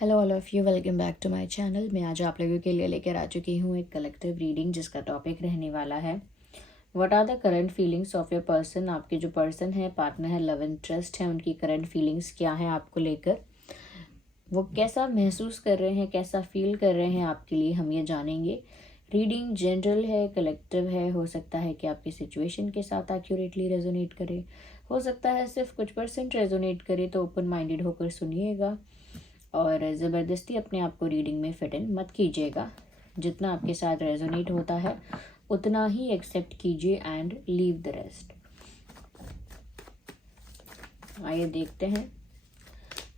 Hello all of you, welcome back to my channel. मैं आज आप लोगों के लिए लेकर आ चुकी हूँ एक कलेक्टिव रीडिंग जिसका टॉपिक रहने वाला है what are the current feelings of your person. आपके जो पर्सन है, पार्टनर है, लव इंटरेस्ट है, उनकी करंट फीलिंग्स क्या है आपको लेकर, वो कैसा महसूस कर रहे हैं, कैसा फील कर रहे हैं आपके लिए, हम ये जानेंगे। रीडिंग जनरल है, कलेक्टिव है। हो सकता है कि आपकी सिचुएशन के साथ एक्यूरेटली रेजोनेट करे, हो सकता है सिर्फ कुछ परसेंट रेजोनेट करे, तो ओपन माइंडेड होकर सुनिएगा और ज़बरदस्ती अपने आप को रीडिंग में फिट इन मत कीजिएगा। जितना आपके साथ रेजोनेट होता है उतना ही एक्सेप्ट कीजिए एंड लीव द रेस्ट। आइए देखते हैं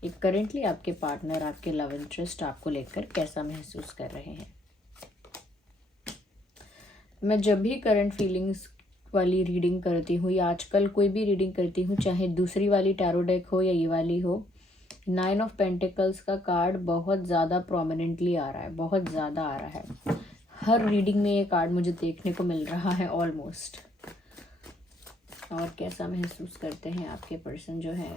एक करेंटली आपके पार्टनर, आपके लव इंटरेस्ट आपको लेकर कैसा महसूस कर रहे हैं। मैं जब भी करंट फीलिंग्स वाली रीडिंग करती हूँ या आजकल कोई भी रीडिंग करती हूँ, चाहे दूसरी वाली टैरो डेक हो या ये वाली हो, 9 ऑफ पेंटिकल्स का कार्ड बहुत ज़्यादा प्रोमिनेंटली आ रहा है, बहुत ज़्यादा आ रहा है। हर रीडिंग में ये कार्ड मुझे देखने को मिल रहा है ऑलमोस्ट। और कैसा महसूस करते हैं आपके पर्सन जो है।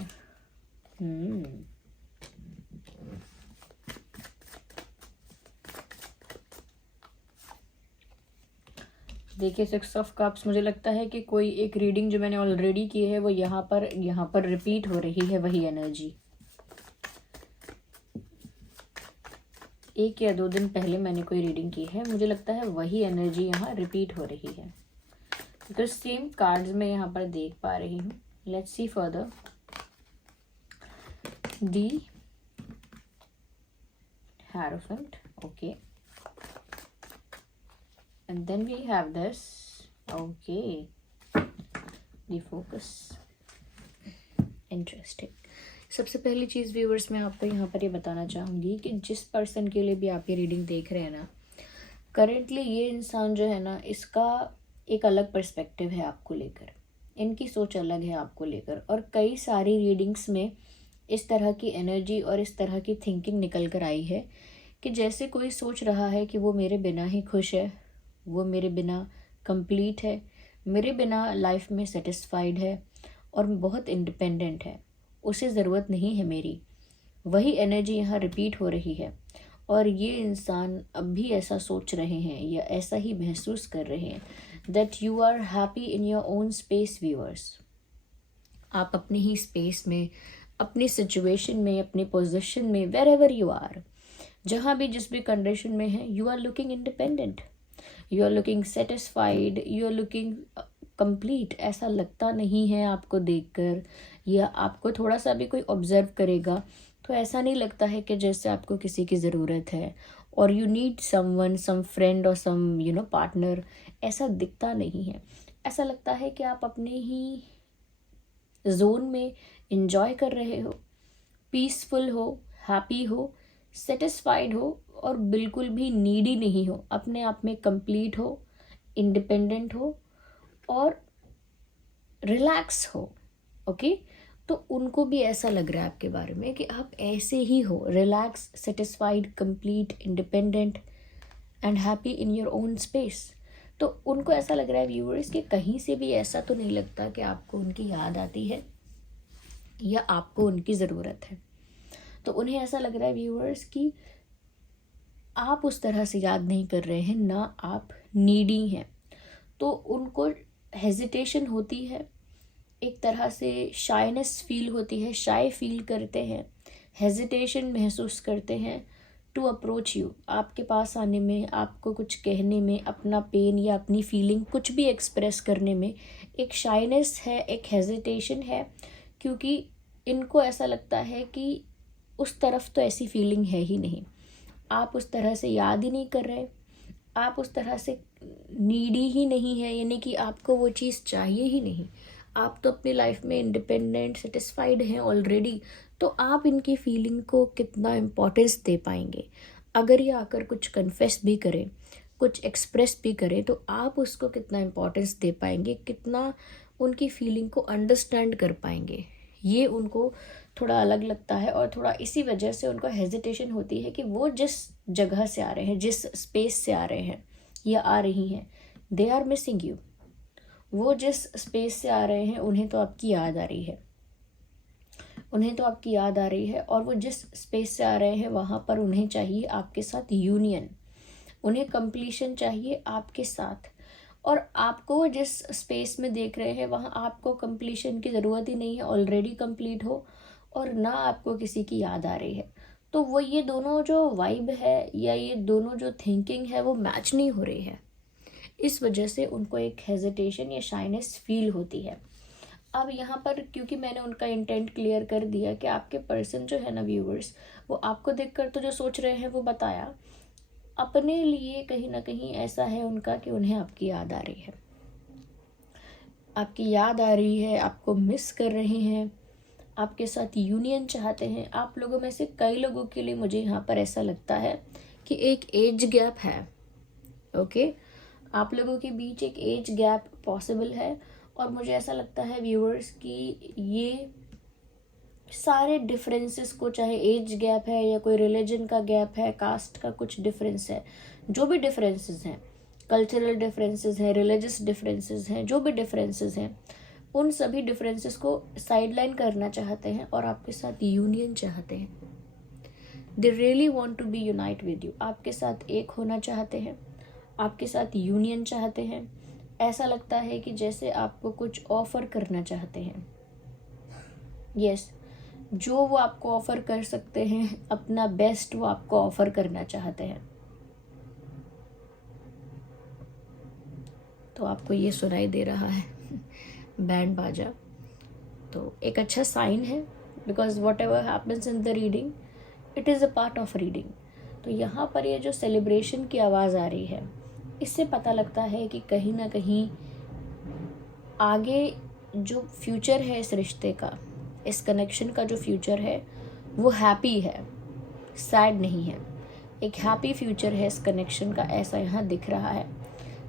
देखिए, 6 ऑफ कप्स, मुझे लगता है कि कोई एक रीडिंग जो मैंने ऑलरेडी की है वो यहाँ पर रिपीट हो रही है। वही एनर्जी 1 या 2 दिन पहले मैंने कोई रीडिंग की है, मुझे लगता है वही एनर्जी यहाँ रिपीट हो रही है, बिकॉज सेम कार्ड्स मैं यहाँ पर देख पा रही हूँ। Let's see further. The Hierophant, okay, and then we have this, okay, the Focus, interesting। सबसे पहली चीज़ व्यूअर्स, मैं आपको यहाँ पर ये बताना चाहूँगी कि जिस पर्सन के लिए भी आप ये रीडिंग देख रहे हैं ना, करेंटली ये इंसान जो है ना, इसका एक अलग पर्सपेक्टिव है आपको लेकर, इनकी सोच अलग है आपको लेकर। और कई सारी रीडिंग्स में इस तरह की एनर्जी और इस तरह की थिंकिंग निकल कर आई है कि जैसे कोई सोच रहा है कि वो मेरे बिना ही खुश है, वो मेरे बिना कंप्लीट है, मेरे बिना लाइफ में सेटिस्फाइड है और बहुत इंडिपेंडेंट है, उसे ज़रूरत नहीं है मेरी। वही एनर्जी यहाँ रिपीट हो रही है और ये इंसान अब भी ऐसा सोच रहे हैं या ऐसा ही महसूस कर रहे हैं that you are happy in your own space. Viewers, आप अपनी ही स्पेस में, अपनी सिचुएशन में, अपनी पोजीशन में, वेर एवर यू आर, जहाँ भी जिस भी कंडीशन में है, you are looking independent, you are looking satisfied, you are looking complete. ऐसा लगता नहीं है आपको देखकर, या आपको थोड़ा सा भी कोई ऑब्जर्व करेगा तो ऐसा नहीं लगता है कि जैसे आपको किसी की ज़रूरत है और you need someone, some friend और सम पार्टनर। ऐसा दिखता नहीं है। ऐसा लगता है कि आप अपने ही जोन में इंजॉय कर रहे हो, पीसफुल हो, हैप्पी हो, सेटिस्फाइड हो और बिल्कुल भी नीडी नहीं हो, अपने आप में कंप्लीट हो, इंडिपेंडेंट हो और रिलैक्स हो। ओके, तो उनको भी ऐसा लग रहा है आपके बारे में कि आप ऐसे ही हो, relax, satisfied, complete, independent and happy in your own space. तो उनको ऐसा लग रहा है व्यूअर्स कि कहीं से भी ऐसा तो नहीं लगता कि आपको उनकी याद आती है या आपको उनकी ज़रूरत है। तो उन्हें ऐसा लग रहा है व्यूअर्स कि आप उस तरह से याद नहीं कर रहे हैं, ना आप नीडी हैं। तो उनको हेजिटेशन होती है, एक तरह से शाइनेस फील होती है, शाय फील करते हैं, हेजिटेशन महसूस करते हैं टू अप्रोच यू, आपके पास आने में, आपको कुछ कहने में, अपना पेन या अपनी फीलिंग कुछ भी एक्सप्रेस करने में एक शाइनेस है, एक हेजिटेशन है, क्योंकि इनको ऐसा लगता है कि उस तरफ तो ऐसी फीलिंग है ही नहीं, आप उस तरह से याद ही नहीं कर रहे, आप उस तरह से नीडी ही नहीं है, यानी कि आपको वो चीज़ चाहिए ही नहीं। आप तो अपनी लाइफ में इंडिपेंडेंट, सेटिस्फाइड हैं ऑलरेडी, तो आप इनकी फीलिंग को कितना इम्पोर्टेंस दे पाएंगे। अगर ये आकर कुछ कन्फेस भी करें, कुछ एक्सप्रेस भी करें, तो आप उसको कितना इम्पोर्टेंस दे पाएंगे, कितना उनकी फीलिंग को अंडरस्टैंड कर पाएंगे। ये उनको थोड़ा अलग लगता है और थोड़ा इसी वजह से उनको हेजिटेशन होती है कि वो जिस जगह से आ रहे हैं, जिस स्पेस से आ रहे हैं या आ रही हैं, दे आर मिसिंग यू। वो जिस स्पेस से आ रहे हैं उन्हें तो आपकी याद आ रही है, उन्हें तो आपकी याद आ रही है, और वो जिस स्पेस से आ रहे हैं वहाँ पर उन्हें चाहिए आपके साथ यूनियन, उन्हें कंप्लीशन चाहिए आपके साथ। और आपको वो जिस स्पेस में देख रहे हैं वहाँ आपको कंप्लीशन की ज़रूरत ही नहीं है, ऑलरेडी कंप्लीट हो, और ना आपको किसी की याद आ रही है। तो वो ये दोनों जो वाइब है या ये दोनों जो थिंकिंग है वो मैच नहीं हो रही है। इस वजह से उनको एक हेजिटेशन या शाइनेस फील होती है। अब यहाँ पर क्योंकि मैंने उनका इंटेंट क्लियर कर दिया कि आपके पर्सन जो है ना व्यूअर्स, वो आपको देखकर तो जो सोच रहे हैं वो बताया, अपने लिए कहीं ना कहीं ऐसा है उनका कि उन्हें आपकी याद आ रही है, आपकी याद आ रही है, आपको मिस कर रहे हैं, आपके साथ यूनियन चाहते हैं। आप लोगों में से कई लोगों के लिए मुझे यहाँ पर ऐसा लगता है कि एक एज गैप है। ओके, आप लोगों के बीच एक एज गैप पॉसिबल है, और मुझे ऐसा लगता है व्यूअर्स कि ये सारे डिफरेंसेस को, चाहे एज गैप है या कोई रिलीजन का गैप है, कास्ट का कुछ डिफरेंस है, जो भी डिफरेंसेस हैं, कल्चरल डिफरेंसेस हैं, रिलीजियस डिफरेंसेस हैं, जो भी डिफरेंसेस हैं, उन सभी डिफरेंसेस को साइडलाइन करना चाहते हैं और आपके साथ यूनियन चाहते हैं। They really want to be unite with you, आपके साथ एक होना चाहते हैं, आपके साथ यूनियन चाहते हैं। ऐसा लगता है कि जैसे आपको कुछ ऑफर करना चाहते हैं। यस, जो वो आपको ऑफर कर सकते हैं, अपना बेस्ट वो आपको ऑफर करना चाहते हैं। तो आपको ये सुनाई दे रहा है बैंड बाजा, तो एक अच्छा साइन है, because what ever happens in the reading it is a part of reading. तो यहाँ पर ये जो सेलिब्रेशन की आवाज़ आ रही है, इससे पता लगता है कि कहीं ना कहीं आगे जो फ्यूचर है इस रिश्ते का, इस कनेक्शन का जो फ्यूचर है वो हैप्पी है, सैड नहीं है। एक हैप्पी फ्यूचर है इस कनेक्शन का, ऐसा यहाँ दिख रहा है।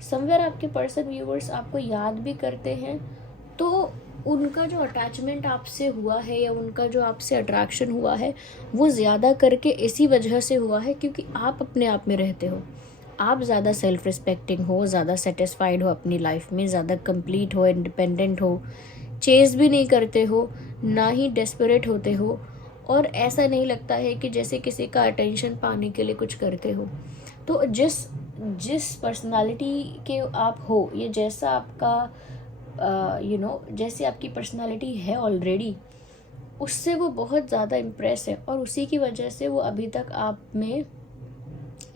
समवेयर आपके पर्सन व्यूअर्स आपको याद भी करते हैं, तो उनका जो अटैचमेंट आपसे हुआ है या उनका जो आपसे अट्रैक्शन हुआ है वो ज़्यादा करके इसी वजह से हुआ है क्योंकि आप अपने आप में रहते हो, आप ज़्यादा सेल्फ रिस्पेक्टिंग हो, ज़्यादा सेटिस्फाइड हो अपनी लाइफ में, ज़्यादा कंप्लीट हो, इंडिपेंडेंट हो, चेज़ भी नहीं करते हो, ना ही डेस्परेट होते हो, और ऐसा नहीं लगता है कि जैसे किसी का अटेंशन पाने के लिए कुछ करते हो। तो जिस जिस पर्सनालिटी के आप हो, ये जैसा आपका जैसे आपकी पर्सनालिटी है ऑलरेडी, उससे वो बहुत ज़्यादा इम्प्रेस है, और उसी की वजह से वो अभी तक आप में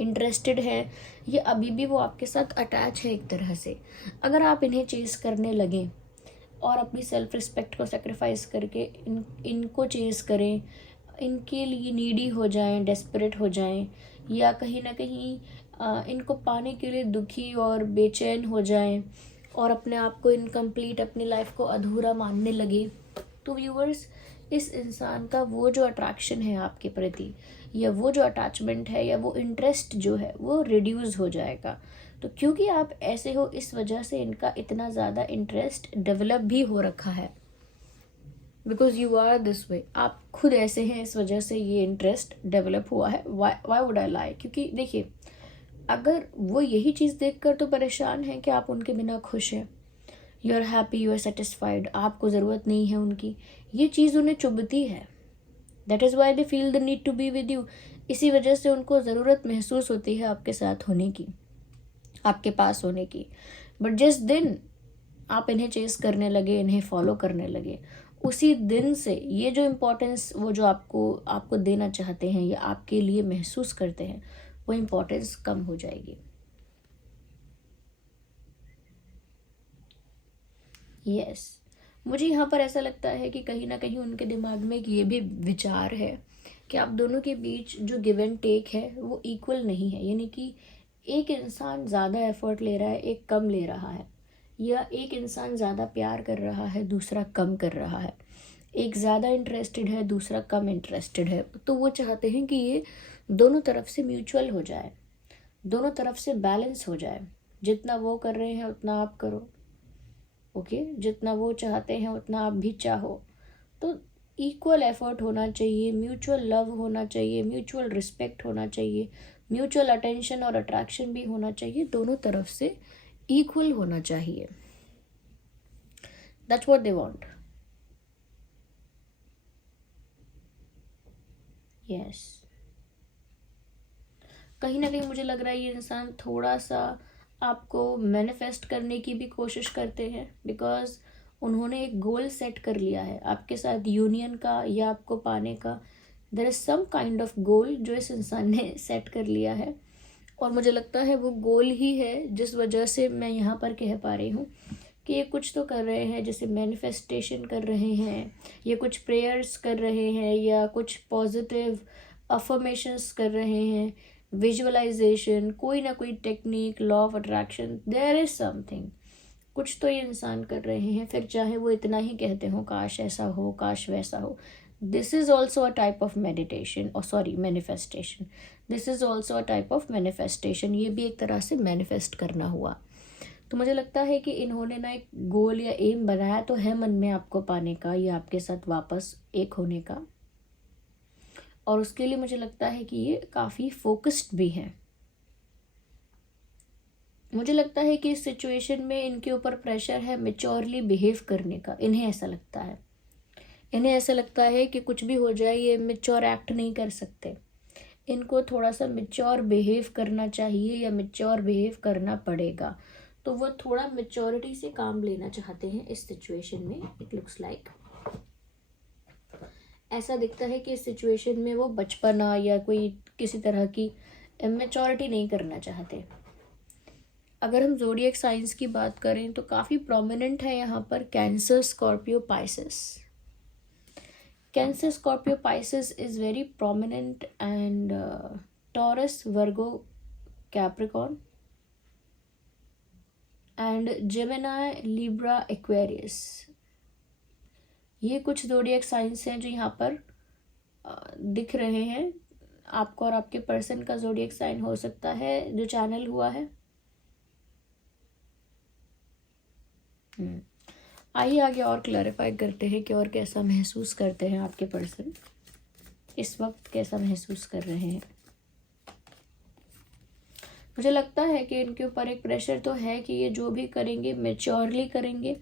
इंटरेस्टेड है, या अभी भी वो आपके साथ अटैच है एक तरह से। अगर आप इन्हें चेज़ करने लगें और अपनी सेल्फ रिस्पेक्ट को सेक्रीफाइस करके इनको चेज़ करें, इनके लिए नीडी हो जाएं, डेस्परेट हो जाएं, या कहीं ना कहीं इनको पाने के लिए दुखी और बेचैन हो जाएं, और अपने आप को इनकम्प्लीट, अपनी लाइफ को अधूरा मानने लगे, तो व्यूअर्स इस इंसान का वो जो अट्रैक्शन है आपके प्रति, या वो जो अटैचमेंट है, या वो इंटरेस्ट जो है वो रिड्यूस हो जाएगा। तो क्योंकि आप ऐसे हो, इस वजह से इनका इतना ज़्यादा इंटरेस्ट डेवलप भी हो रखा है, because you are this way, आप खुद ऐसे हैं, इस वजह से ये इंटरेस्ट डेवलप हुआ है। वाई वुड आई लाई, क्योंकि देखिए अगर वो यही चीज़ देखकर तो परेशान है कि आप उनके बिना खुश हैं, you are happy, you are satisfied, आपको ज़रूरत नहीं है उनकी, ये चीज़ उन्हें चुभती है। That is why they feel the need to be with you. इसी वजह से उनको ज़रूरत महसूस होती है आपके साथ होने की, आपके पास होने की। बट जिस दिन आप इन्हें चेस करने लगे, इन्हें फॉलो करने लगे, उसी दिन से ये जो इम्पोर्टेंस वो जो आपको देना चाहते हैं या आपके लिए महसूस करते हैं, वो इम्पोर्टेंस कम हो जाएगी। यस, मुझे यहाँ पर ऐसा लगता है कि कहीं ना कहीं उनके दिमाग में एक ये भी विचार है कि आप दोनों के बीच जो गिव एंड टेक है वो इक्वल नहीं है, यानी कि एक इंसान ज़्यादा एफर्ट ले रहा है, एक कम ले रहा है, या एक इंसान ज़्यादा प्यार कर रहा है, दूसरा कम कर रहा है, एक ज़्यादा इंटरेस्टेड है, दूसरा कम इंटरेस्टेड है। तो वो चाहते हैं कि ये दोनों तरफ से म्यूचुअल हो जाए, दोनों तरफ से बैलेंस हो जाए, जितना वो कर रहे हैं उतना आप करो, ओके, जितना वो चाहते हैं उतना आप भी चाहो। तो इक्वल एफर्ट होना चाहिए, म्यूचुअल लव होना चाहिए, म्यूचुअल रिस्पेक्ट होना चाहिए, म्यूचुअल अटेंशन और अट्रैक्शन भी होना चाहिए, दोनों तरफ से इक्वल होना चाहिए। That's what they want. Yes, कहीं ना कहीं मुझे लग रहा है ये इंसान थोड़ा सा आपको मैनिफेस्ट करने की भी कोशिश करते हैं, बिकॉज उन्होंने एक गोल सेट कर लिया है आपके साथ यूनियन का या आपको पाने का। There is some kind of goal जो इस इंसान ने सेट कर लिया है, और मुझे लगता है वो गोल ही है जिस वजह से मैं यहाँ पर कह पा रही हूँ कि ये कुछ तो कर रहे हैं, जैसे मैनिफेस्टेशन कर रहे हैं, ये कुछ प्रेयर्स कर रहे हैं, या कुछ पॉजिटिव अफर्मेशंस कर रहे हैं, विजुअलाइजेशन, कोई ना कोई technique, law of attraction, there is something, कुछ तो ये इंसान कर रहे हैं। फिर चाहे वो इतना ही कहते हो काश ऐसा हो, काश वैसा हो, this is also a type of meditation, और sorry manifestation, this is also a type of manifestation, ये भी एक तरह से मैनिफेस्ट करना हुआ। तो मुझे लगता है कि इन्होंने ना एक गोल या एम बनाया तो है मन में आपको पाने का या आपके साथ वापस एक होने का, और उसके लिए मुझे लगता है कि ये काफ़ी फोकस्ड भी हैं। मुझे लगता है कि इस सिचुएशन में इनके ऊपर प्रेशर है मेच्योरली बिहेव करने का, इन्हें ऐसा लगता है, इन्हें ऐसा लगता है कि कुछ भी हो जाए ये मेच्योर एक्ट नहीं कर सकते, इनको थोड़ा सा मेच्योर बिहेव करना चाहिए या मेच्योर बिहेव करना पड़ेगा। तो वो थोड़ा मेच्योरिटी से काम लेना चाहते हैं इस सिचुएशन में। इट लुक्स लाइक ऐसा दिखता है कि इस सिचुएशन में वो बचपना या कोई किसी तरह की मेच्योरिटी नहीं करना चाहते। अगर हम ज़ोडिएक साइंस की बात करें तो काफ़ी प्रोमिनेंट है यहाँ पर cancer, Scorpio, Pisces. Cancer, Scorpio, Pisces is very prominent, and taurus, Virgo, Capricorn, and Gemini, Libra, Aquarius, ये कुछ ज़ोडिएक साइंस हैं जो यहाँ पर दिख रहे हैं आपको, और आपके पर्सन का ज़ोडिएक साइन हो सकता है जो चैनल हुआ है। आइए आगे और क्लैरिफाई करते हैं कि और कैसा महसूस करते हैं आपके पर्सन, इस वक्त कैसा महसूस कर रहे हैं। मुझे लगता है कि इनके ऊपर एक प्रेशर तो है कि ये जो भी करेंगे मेच्योरली करेंगे,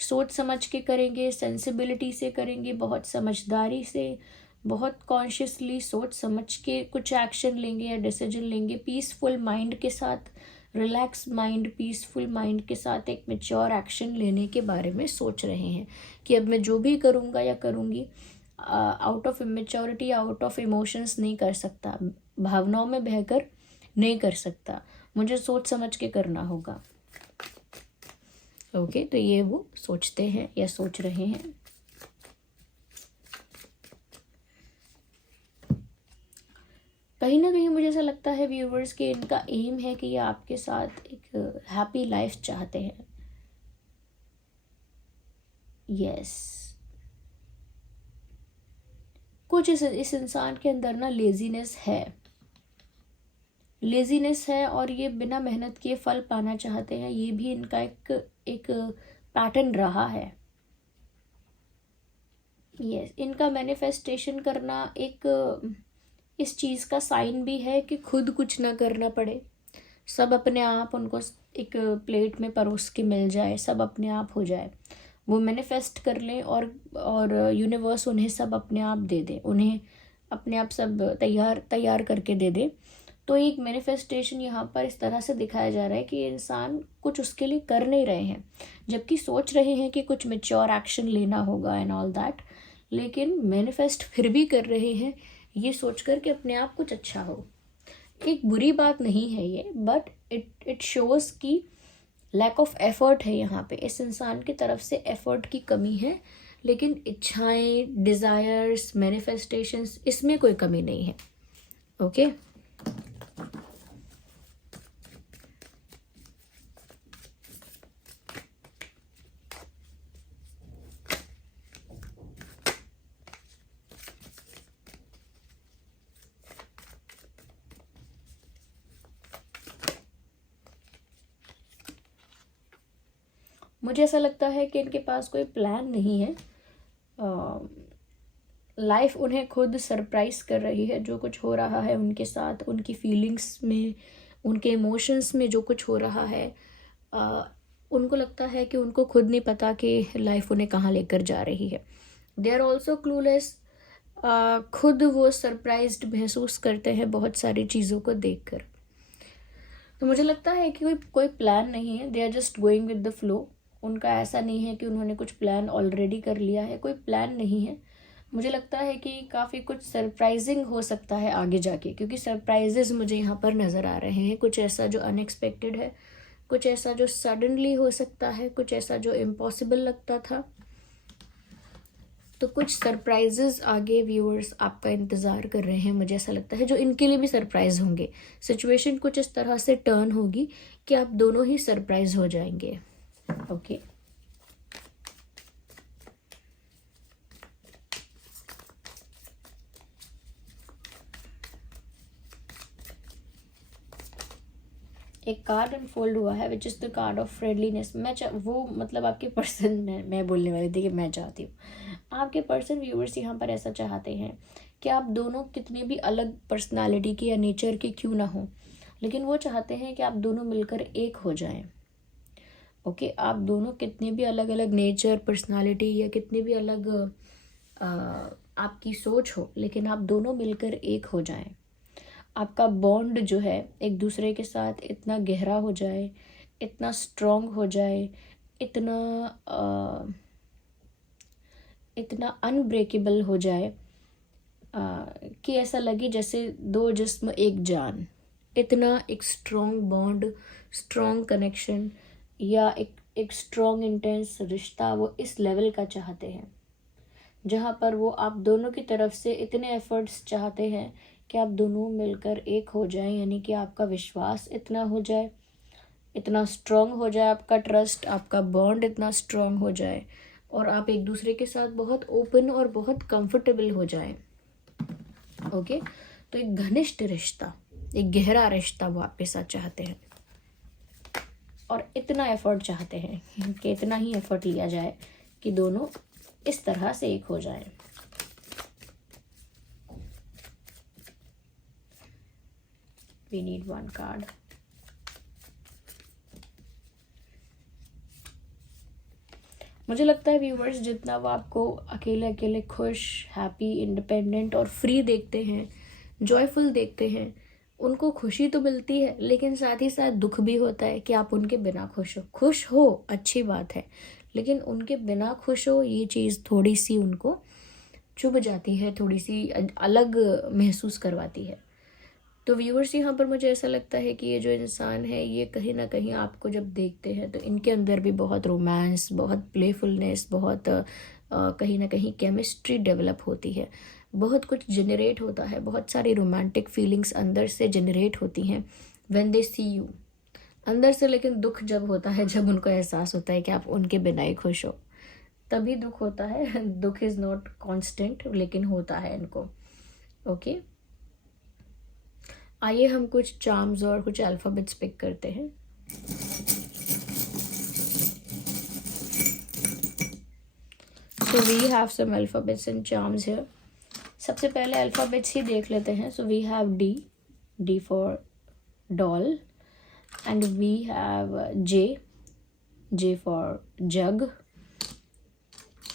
सोच समझ के करेंगे, सेंसिबिलिटी से करेंगे, बहुत समझदारी से, बहुत कॉन्शियसली सोच समझ के कुछ एक्शन लेंगे या डिसीजन लेंगे, पीसफुल माइंड के साथ, रिलैक्स माइंड, पीसफुल माइंड के साथ एक मेच्योर एक्शन लेने के बारे में सोच रहे हैं कि अब मैं जो भी करूँगा या करूँगी out of immaturity, out of emotions नहीं कर सकता, भावनाओं में बहकर नहीं कर सकता, मुझे सोच समझ के करना होगा। ओके, तो ये वो सोचते हैं या सोच रहे हैं। कहीं ना कहीं मुझे ऐसा लगता है व्यूवर्स कि इनका एम है कि ये आपके साथ एक हैप्पी लाइफ चाहते हैं। यस, कुछ इस इंसान के अंदर ना लेजीनेस है और ये बिना मेहनत किए फल पाना चाहते हैं, ये भी इनका एक पैटर्न रहा है। यस, इनका मैनिफेस्टेशन करना एक इस चीज़ का साइन भी है कि खुद कुछ ना करना पड़े, सब अपने आप उनको एक प्लेट में परोस के मिल जाए, सब अपने आप हो जाए, वो मैनिफेस्ट कर लें और यूनिवर्स उन्हें सब अपने आप दे दे, उन्हें अपने आप सब तैयार करके दे दे। तो एक मैनिफेस्टेशन यहाँ पर इस तरह से दिखाया जा रहा है कि इंसान कुछ उसके लिए कर नहीं रहे हैं, जबकि सोच रहे हैं कि कुछ मैच्योर एक्शन लेना होगा एंड ऑल दैट, लेकिन मैनिफेस्ट फिर भी कर रहे हैं ये सोचकर कि अपने आप कुछ अच्छा हो। एक बुरी बात नहीं है ये, बट इट शोज कि लैक ऑफ एफर्ट है यहाँ पे, इस इंसान की तरफ से एफर्ट की कमी है, लेकिन इच्छाएं, डिज़ायर्स, मैनिफेस्टेशंस, इसमें कोई कमी नहीं है। ओके, मुझे ऐसा लगता है कि इनके पास कोई प्लान नहीं है, लाइफ उन्हें खुद सरप्राइज कर रही है, जो कुछ हो रहा है उनके साथ, उनकी फीलिंग्स में, उनके इमोशंस में जो कुछ हो रहा है, उनको लगता है कि उनको खुद नहीं पता कि लाइफ उन्हें कहाँ लेकर जा रही है। दे आर ऑल्सो क्लूलेस खुद वो सरप्राइज्ड महसूस करते हैं बहुत सारी चीज़ों को देखकर। तो मुझे लगता है कि कोई कोई प्लान नहीं है, they are just going with the flow. उनका ऐसा नहीं है कि उन्होंने कुछ प्लान ऑलरेडी कर लिया है, कोई प्लान नहीं है। मुझे लगता है कि काफ़ी कुछ सरप्राइजिंग हो सकता है आगे जाके, क्योंकि सरप्राइजेस मुझे यहाँ पर नज़र आ रहे हैं। कुछ ऐसा जो अनएक्सपेक्टेड है, कुछ ऐसा जो सडनली हो सकता है, कुछ ऐसा जो इम्पॉसिबल लगता था। तो कुछ सरप्राइजेस आगे व्यूअर्स आपका इंतज़ार कर रहे हैं, मुझे ऐसा लगता है, जो इनके लिए भी सरप्राइज होंगे। सिचुएशन कुछ इस तरह से टर्न होगी कि आप दोनों ही सरप्राइज हो जाएंगे। ओके, एक कार्ड अनफोल्ड हुआ है which is the card of friendliness. वो मतलब आपके पर्सन, मैं बोलने वाली थी कि मैं चाहती हूँ आपके पर्सन व्यूअर्स यहाँ पर ऐसा चाहते हैं कि आप दोनों कितनी भी अलग पर्सनालिटी की या नेचर के क्यों ना हो, लेकिन वो चाहते हैं कि आप दोनों मिलकर एक हो जाएं। ओके, आप दोनों कितने भी अलग अलग नेचर, पर्सनालिटी या कितनी भी अलग आपकी सोच हो, लेकिन आप दोनों मिलकर एक हो जाएं। आपका बॉन्ड जो है एक दूसरे के साथ इतना गहरा हो जाए, इतना स्ट्रॉन्ग हो जाए, इतना इतना अनब्रेकेबल हो जाए कि ऐसा लगे जैसे दो जिस्म एक जान। इतना एक स्ट्रॉन्ग बॉन्ड, स्ट्रॉन्ग कनेक्शन या एक स्ट्रॉन्ग इंटेंस रिश्ता वो इस लेवल का चाहते हैं, जहाँ पर वो आप दोनों की तरफ से इतने एफर्ट्स चाहते हैं कि आप दोनों मिलकर एक हो जाएं। यानी कि आपका विश्वास इतना हो जाए, इतना स्ट्रॉन्ग हो जाए आपका ट्रस्ट, आपका बॉन्ड इतना स्ट्रॉन्ग हो जाए और आप एक दूसरे के साथ बहुत ओपन और बहुत कंफर्टेबल हो जाएं। ओके, तो एक घनिष्ठ रिश्ता, एक गहरा रिश्ता वो आपके साथ चाहते हैं और इतना एफर्ट चाहते हैं कि इतना ही एफर्ट लिया जाए कि दोनों इस तरह से एक हो जाएं। We need one card. मुझे लगता है व्यूवर्स, जितना वो आपको अकेले अकेले खुश, हैप्पी, इंडिपेंडेंट और फ्री देखते हैं, जॉयफुल देखते हैं, उनको खुशी तो मिलती है, लेकिन साथ ही साथ दुख भी होता है कि आप उनके बिना खुश हो। खुश हो अच्छी बात है, लेकिन उनके बिना खुश हो ये चीज़ थोड़ी सी उनको चुभ जाती है, थोड़ी सी अलग महसूस करवाती है। तो व्यूअर्स, यहाँ पर मुझे ऐसा लगता है कि ये जो इंसान है ये कहीं ना कहीं आपको जब देखते हैं तो इनके अंदर भी बहुत रोमांस, बहुत प्लेफुलनेस, बहुत कहीं ना कहीं केमिस्ट्री डेवलप होती है, बहुत कुछ जनरेट होता है, बहुत सारी रोमांटिक फीलिंग्स अंदर से जनरेट होती हैं व्हेन दे सी यू अंदर से। लेकिन दुख जब होता है, जब उनको एहसास होता है कि आप उनके बिना ही खुश हो, तभी दुख होता है। दुख इज़ नॉट कॉन्स्टेंट, लेकिन होता है इनको। ओके, आइए हम कुछ चार्म्स और कुछ अल्फ़ाबेट्स पिक करते हैं। So we have some alphabets and charms here. सबसे पहले अल्फ़ाबेट्स ही देख लेते हैं। So we have D, D for doll, and we have J, J for jug,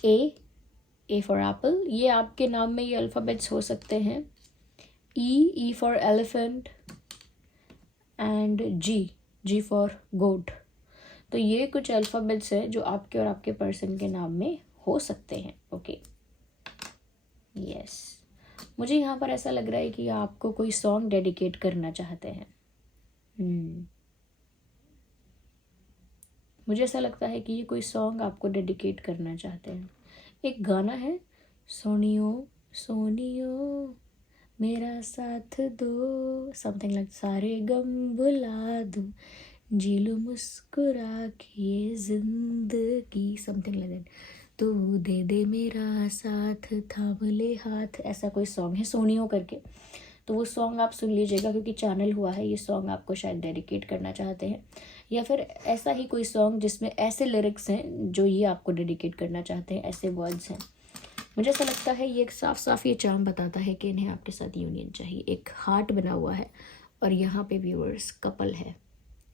A for apple. ये आपके नाम में ये अल्फ़ाबेट्स हो सकते हैं। E for elephant, and G for goat। तो ये कुछ अल्फ़ाबेट्स हैं जो आपके और आपके पर्सन के नाम में हो सकते हैं। ओके, यस, मुझे यहाँ पर ऐसा लग रहा है कि आपको कोई सॉन्ग डेडिकेट करना चाहते हैं। मुझे ऐसा लगता है कि ये कोई सॉन्ग आपको डेडिकेट करना चाहते हैं। एक गाना है, सोनियो सोनियो मेरा साथ दो, समथिंग लाइक, सारे गम बुला दूं, जी लो मुस्कुरा के जिंदगी, समथिंग लाइक दैट, तू दे दे मेरा साथ, थाम ले हाथ, ऐसा कोई सॉन्ग है सोनियो करके। तो वो सॉन्ग आप सुन लीजिएगा, क्योंकि चैनल हुआ है, ये सॉन्ग आपको शायद डेडिकेट करना चाहते हैं, या फिर ऐसा ही कोई सॉन्ग जिसमें ऐसे लिरिक्स हैं जो ये आपको डेडिकेट करना चाहते हैं, ऐसे वर्ड्स हैं। मुझे ऐसा लगता है ये साफ साफ ये चार्म बताता है कि इन्हें आपके साथ यूनियन चाहिए। एक हार्ट बना हुआ है और यहाँ पे व्यूअर्स कपल है।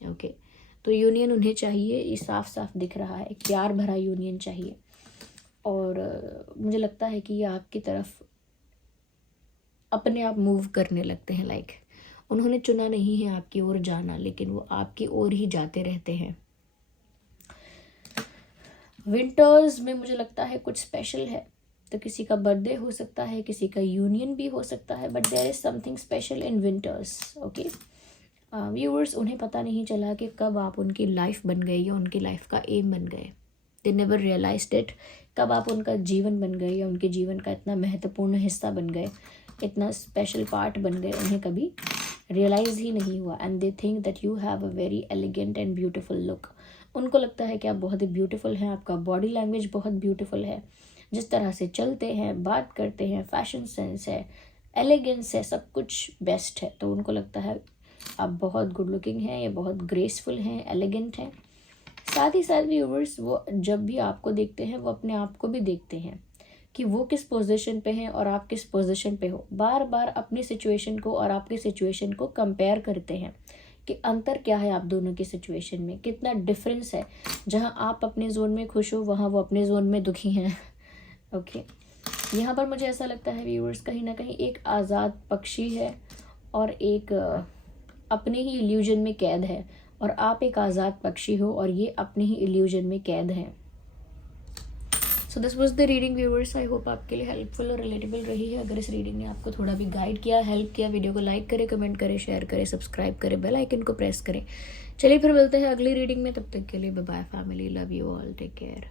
ओके, तो यूनियन उन्हें चाहिए, ये साफ साफ दिख रहा है, एक प्यार भरा यूनियन चाहिए। और मुझे लगता है कि ये आपकी तरफ अपने आप मूव करने लगते हैं, लाइक उन्होंने चुना नहीं है आपकी ओर जाना, लेकिन वो आपकी ओर ही जाते रहते हैं। विंटर्स में मुझे लगता है कुछ स्पेशल है, तो किसी का बर्थडे हो सकता है, किसी का यूनियन भी हो सकता है, but there is something special in winters. Okay viewers, उन्हें पता नहीं चला कि कब आप उनकी लाइफ बन गए या उनकी लाइफ का एम बन गए। दे नेवर रियलाइज्ड इट, कब आप उनका जीवन बन गए या उनके जीवन का इतना महत्वपूर्ण हिस्सा बन गए, इतना स्पेशल पार्ट बन गए, उन्हें कभी रियलाइज़ ही नहीं हुआ। And they think that you have a very elegant and beautiful look. उनको लगता है कि आप बहुत ही ब्यूटीफुल हैं, आपका बॉडी लैंग्वेज बहुत ब्यूटीफुल है, जिस तरह से चलते हैं, बात करते हैं, फैशन सेंस है, एलिगेंस है, सब कुछ बेस्ट है। तो उनको लगता है आप बहुत गुड लुकिंग हैं, या बहुत ग्रेसफुल हैं, एलिगेंट हैं। साथ ही साथ व्यूअर्स, वो जब भी आपको देखते हैं वो अपने आप को भी देखते हैं कि वो किस पोजीशन पे हैं और आप किस पोजीशन पे हो। बार बार अपनी सिचुएशन को और आपकी सिचुएशन को कंपेयर करते हैं कि अंतर क्या है आप दोनों की सिचुएशन में, कितना डिफरेंस है। जहाँ आप अपने जोन में खुश हो, वहाँ वो अपने जोन में दुखी हैं। ओके यहाँ पर मुझे ऐसा लगता है व्यूअर्स, कहीं ना कहीं एक आज़ाद पक्षी है और एक अपने ही इल्यूजन में कैद है, और आप एक आज़ाद पक्षी हो और ये अपने ही इल्यूजन में कैद हैं। So this was the reading viewers. I hope आपके लिए हेल्पफुल और रिलेटेबल रही है। अगर इस रीडिंग ने आपको थोड़ा भी गाइड किया, हेल्प किया, वीडियो को लाइक करें, कमेंट करें, शेयर करें, सब्सक्राइब करें, बेल आइकन को प्रेस करें। चलिए फिर मिलते हैं अगली रीडिंग में, तब तक के लिए bye bye family, love you all, take care.